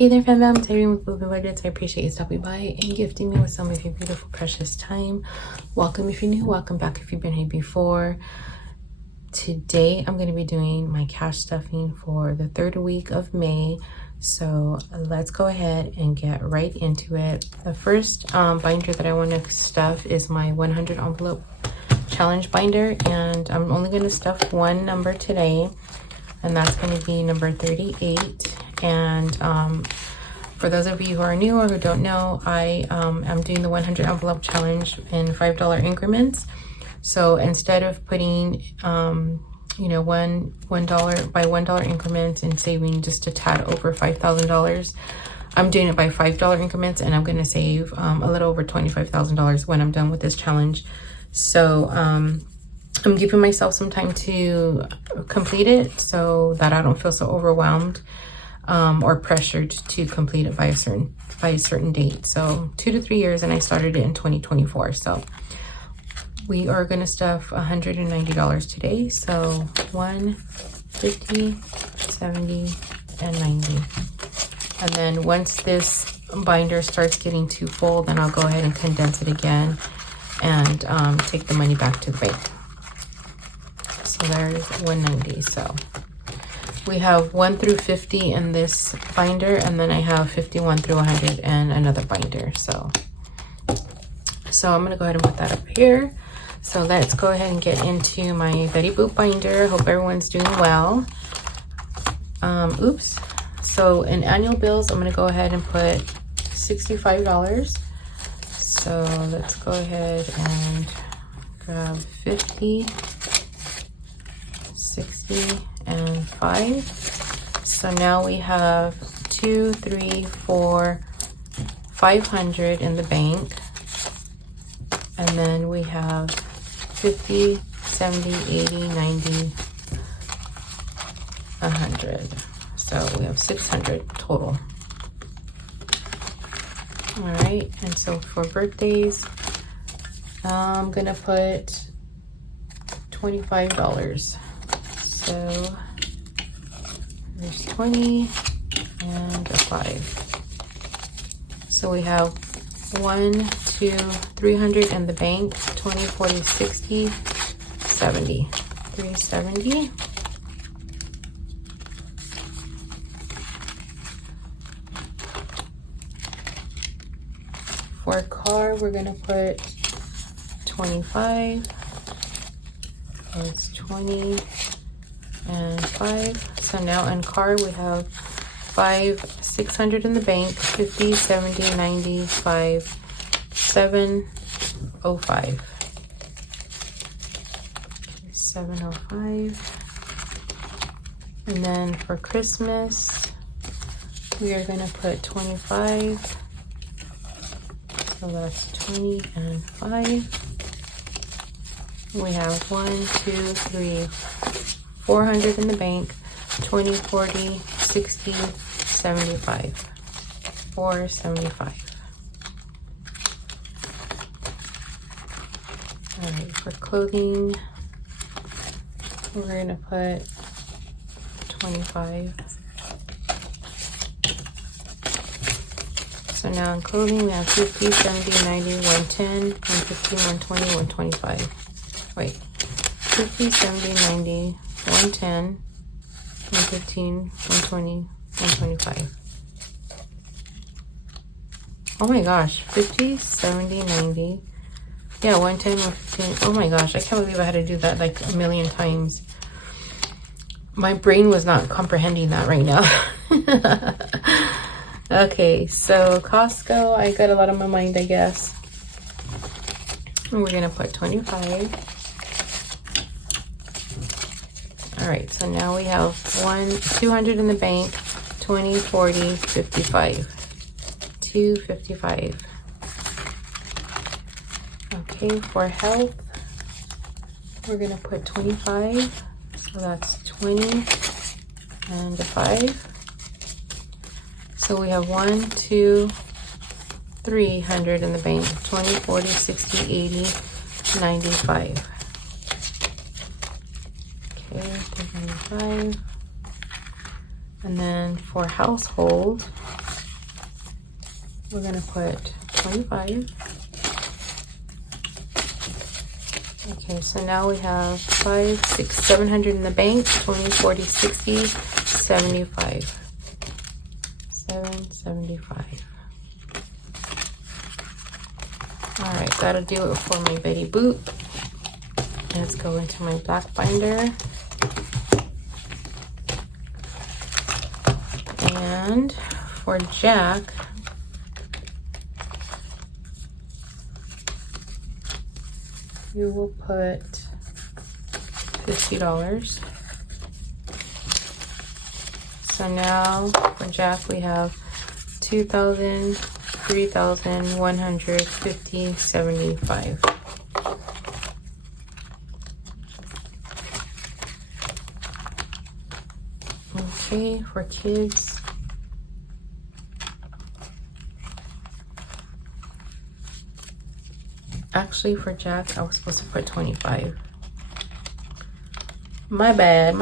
Hey there, fam, I'm Tyrene with boopnbudgets. I appreciate you stopping by and gifting me with some of your beautiful, precious time. Welcome if you're new, welcome back if you've been here before. Today, I'm going to be doing my cash stuffing for the third week of May. So let's go ahead and get right into it. The first binder that I want to stuff is my 100 envelope challenge binder, and I'm only going to stuff one number today, and that's going to be number 38. And for those of you who are new or who don't know, I am doing the 100 envelope challenge in $5 increments. So instead of putting $1 by $1 increments and saving just a tad over $5,000, I'm doing it by $5 increments, and I'm going to save a little over $25,000 when I'm done with this challenge. So I'm giving myself some time to complete it so that I don't feel so overwhelmed or pressured to complete it by a certain date. So 2 to 3 years, and I started it in 2024. So we are going to stuff $190 today. So 150, 70, and 90. And then once this binder starts getting too full, then I'll go ahead and condense it again and take the money back to the bank. So there's 190. So we have 1 through 50 in this binder, and then I have 51 through 100 and another binder. So I'm gonna go ahead and put that up here. So let's go ahead and get into my Betty Boop binder. Hope everyone's doing well. Oops. So in annual bills, I'm gonna go ahead and put $65. So let's go ahead and grab 50, 60, and 5. So now we have 2, 3, 4, 500 in the bank, and then we have 50, 70, 80, 90, 100. So we have 600 total. All right, and so for birthdays, I'm gonna put $25. So there's 20 and a 5. So we have 1, 2, 300 in the bank, 20, 40, 60, 70. 370. For a car, we're gonna put 25. It's 20 and 5. So now in car we have 600 in the bank, 50, 70, 90, 5, 705. 705. And then for Christmas, we are gonna put 25. So that's 20 and 5. We have 1, 2, 3, 400 in the bank, 20, 40, 60, 75. 475. All right, for clothing, we're gonna put 25. So now in clothing, we have 50, 70, 90, 110, 115, 120, 125. Wait, 50, 70, 90, 110, 115, 120, 125. Oh my gosh, 50, 70, 90. Yeah, 110, 115. Oh my gosh, I can't believe I had to do that like a million times. My brain was not comprehending that right now. Okay, so Costco, I got a lot on my mind, I guess. And we're gonna put 25. All right, so now we have 200 in the bank, 20, 40, 55. 255. Okay, for health, we're gonna put 25. So that's 20 and a 5. So we have 1, 2, 300 in the bank, 20, 40, 60, 80, 95. Okay, 395. And then for household, we're gonna put 25. Okay, so now we have 5, 6, 700 in the bank. 20, 40, 60, 75. 775. All right, that'll do it for my Betty Boop. Let's go into my black binder. And for Jack, we will put $50. So now for Jack we have 2,000, 3,000, 150, 75. Okay, for kids, actually for Jack I was supposed to put 25. My bad.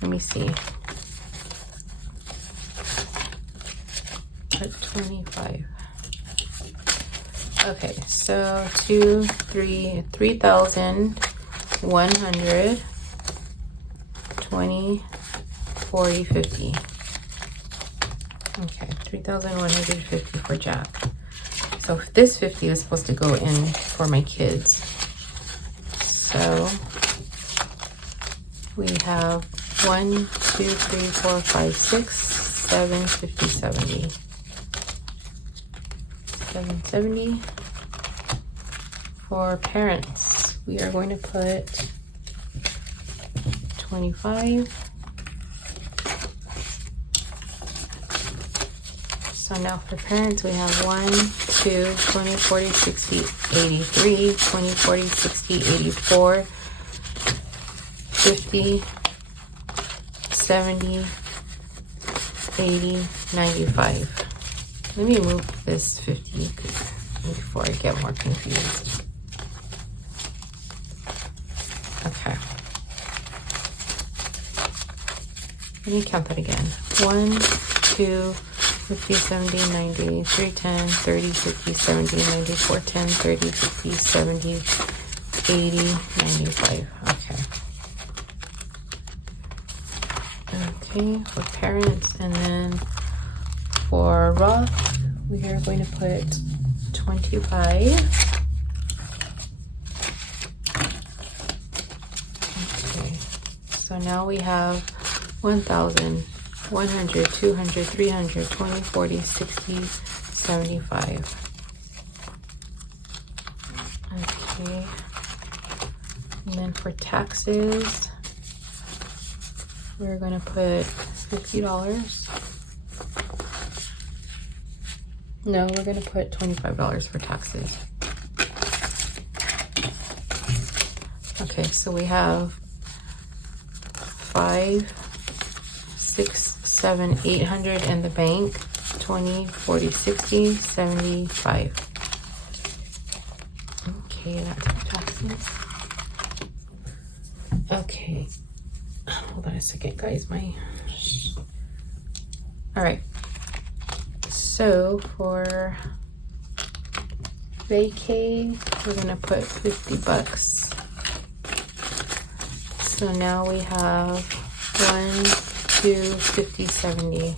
Let me see. Put 25. Okay, so 3,100, 20, 40, 50. Okay, 3,150 for Jack. So this 50 is supposed to go in for my kids. So we have 1, 2, 3, 4, 5, 6, 7, 50, 70. 770. For parents, we are going to put 25. So now for parents, we have 1, 2, 20, 40, 60, 83, 20, 40, 60, 84, 50, 70, 80, 95. Let me move this 50 before I get more confused. Okay. Let me count that again. 1, 2, 50, 70, 90, 3, 10, 30, 50, 70, 94, 10, 30, 50, 70, 80, 95. Okay, for parents, and then for Roth, we are going to put 25. Okay, so now we have 1,000. 100, 200, 300, 20, 40, 60, 75. Okay. And then for taxes, we're going to put $50. No, we're going to put $25 for taxes. Okay, so we have 5, 6, 7, 800 in the bank. 20, 40, 60, 75. Okay, that's taxes. Okay, hold on a second, guys. All right. So for vacay, we're gonna put $50. So now we have 1, 2, 50, 70.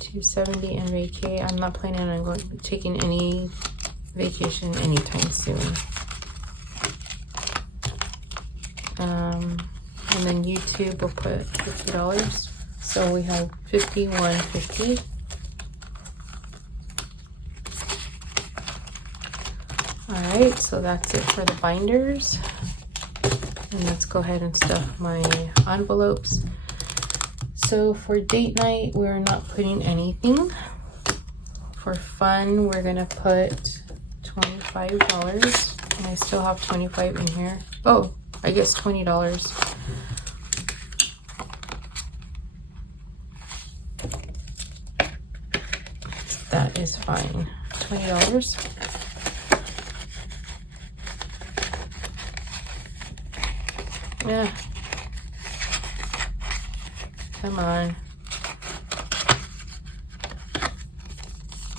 270 in vacay. I'm not planning on taking any vacation anytime soon. And then YouTube will put $50. So we have 51.50. Alright, so that's it for the binders. And let's go ahead and stuff my envelopes. So for date night, we're not putting anything. For fun, we're gonna put $25. And I still have 25 in here. Oh, I guess $20. That is fine. $20. Yeah. Come on.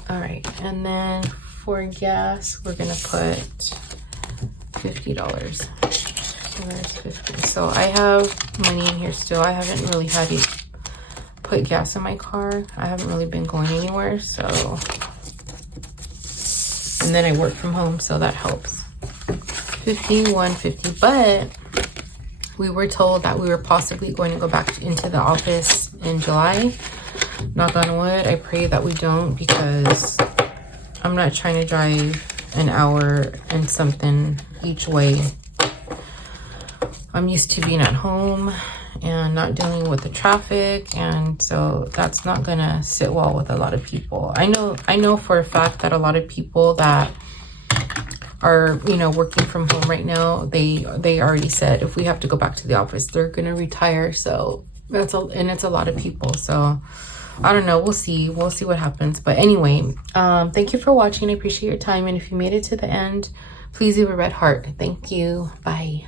All right, and then for gas, we're gonna put $50. So there's 50. So I have money in here still. I haven't really had to put gas in my car. I haven't really been going anywhere, so. And then I work from home, so that helps. 51.50, but we were told that we were possibly going to go back into the office in July. Knock on wood, I pray that we don't, because I'm not trying to drive an hour and something each way. I'm used to being at home and not dealing with the traffic, and so that's not gonna sit well with a lot of people. I know for a fact that a lot of people that are, you know, working from home right now, they already said if we have to go back to the office, they're gonna retire. So it's a lot of people. So I don't know, we'll see what happens. But anyway, thank you for watching. I appreciate your time, and if you made it to the end, please leave a red heart. Thank you. Bye.